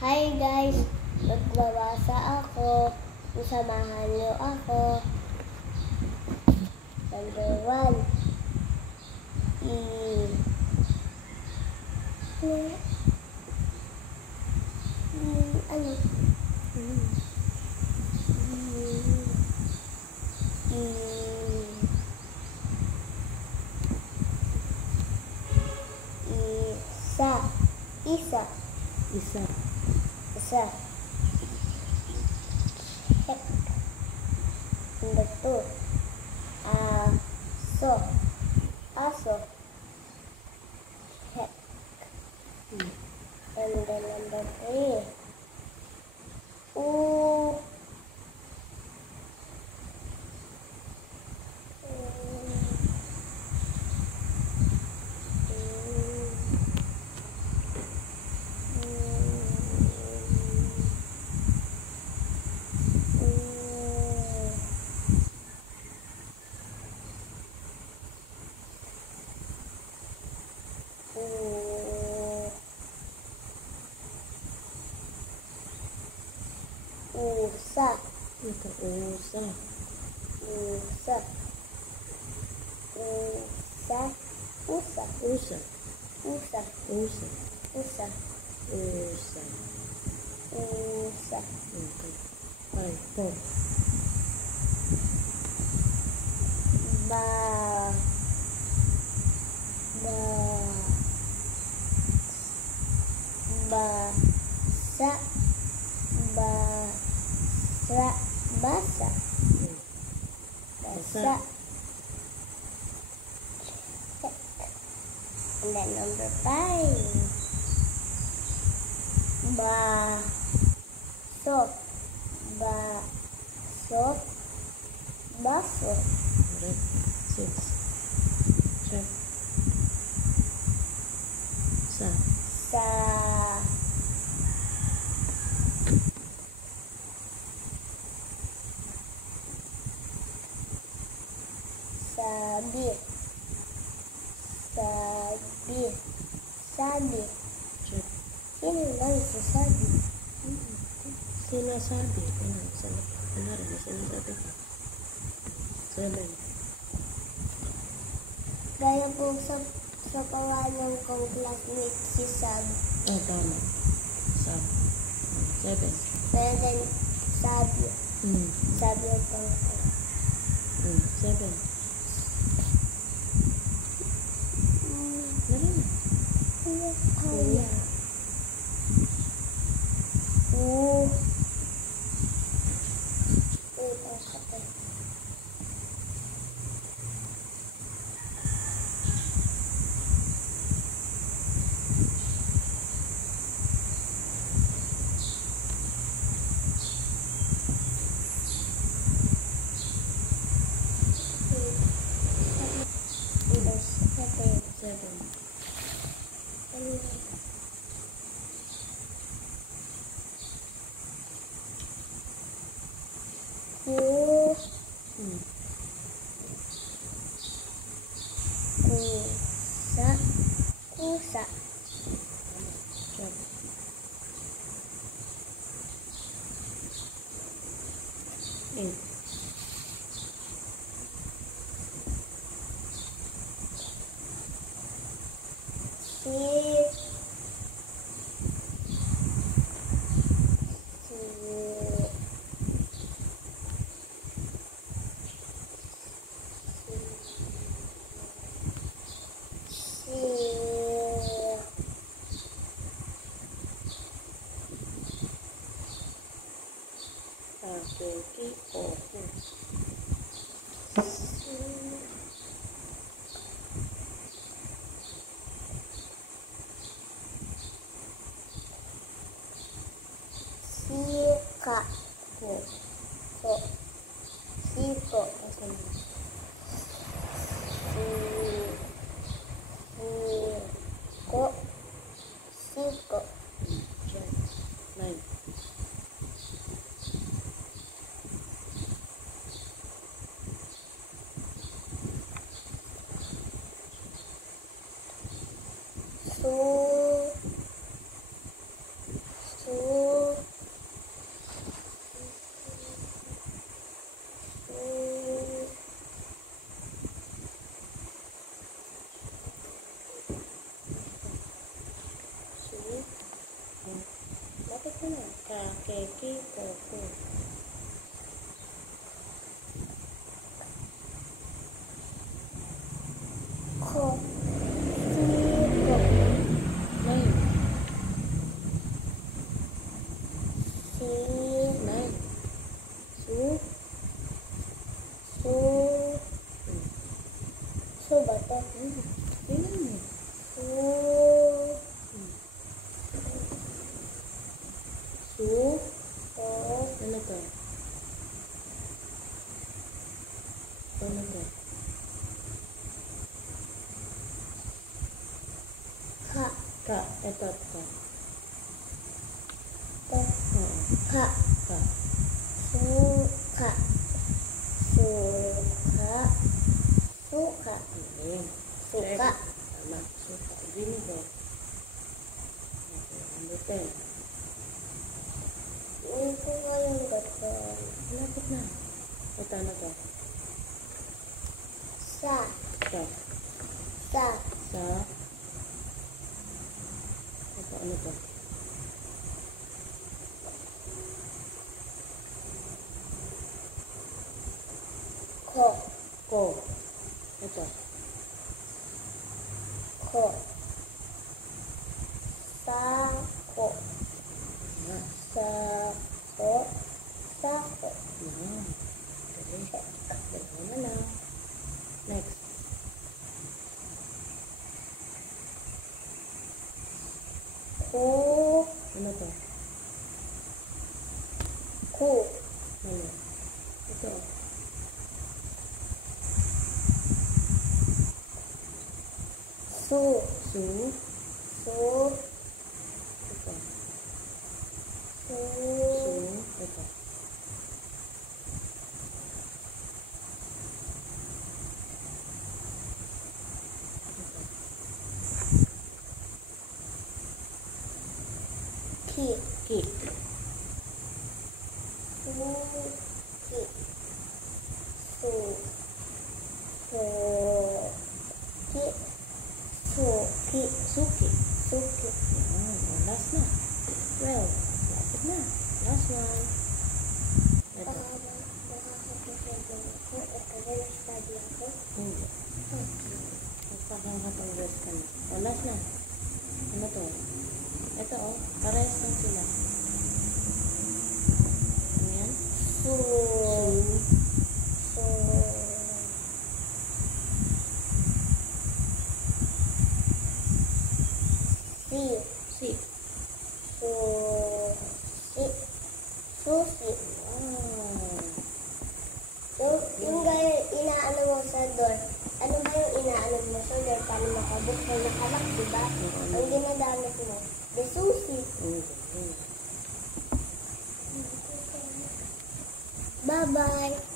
Hi guys, magbabasa ako. Samahan niyo ako. Number 1. Isa. Check. Number 2. Aso. Check. And then number 3. Basa. Check. And then number 5. Baso. Baso. Correct. 6. Check. Sabi. Check. Sino lang si Sabi? Sinasabi. Ano rin sinasabi ko? 7. Gaya po sa pangalan kong classmate si Sabi. Tama. Sabi. 7. Pero then, Sabi. Sabi ang pangalan. 7. Kaya. Kusa. Siko. 9. Su Lapit ko na. Ka, ke, ki, ko, ko. Ko. Siko. Nine. Si. Nine. Su. Su. Su ba to? Tingnan mo. Su. Su. Ko. Ano to? Ano to? Ka. Ka. Ito. Ka. To. Oo. Ka. Ka. Suka. Suka. Suka. Ayan. Suka. Tama. Suka. Vinegar. Okay. Number 10. Hindi ko yung gaton. Malapit na. Ito ano to? Sa. Sa. Sa. Sa. Ito ano to? Ko. Ko. Ito. Ko. Sa. Ko. Ayan. Sa. Ko. Sa. Ko. Ayan. Galing. Dalawa na lang. Next. Ku. Ano to? Ku. Mali. Ito. Su. Su. Su. Ito. Su. Su. Ito. Ki. Ki. Su. Ki. Su. Su. Ki. Su. Ki. Suki. Suki. Ayan. Oh, last na. 12. Lapit na. Last one. Ito. Nakakapag-study ako. Hindi. Magpakakapag-rest ka na. Oh, last na. Ano to? Ito oh. Parehas lang sila. Ano yan? Su. Su. Su. Si. Si. Su. Si. Susi. Wow. Yung inaano mo sa door, ano ba yung inaano mo sa door para makabuksan, makalak, diba? Ang ginagamit mo, the susi. Galing. Bye-bye.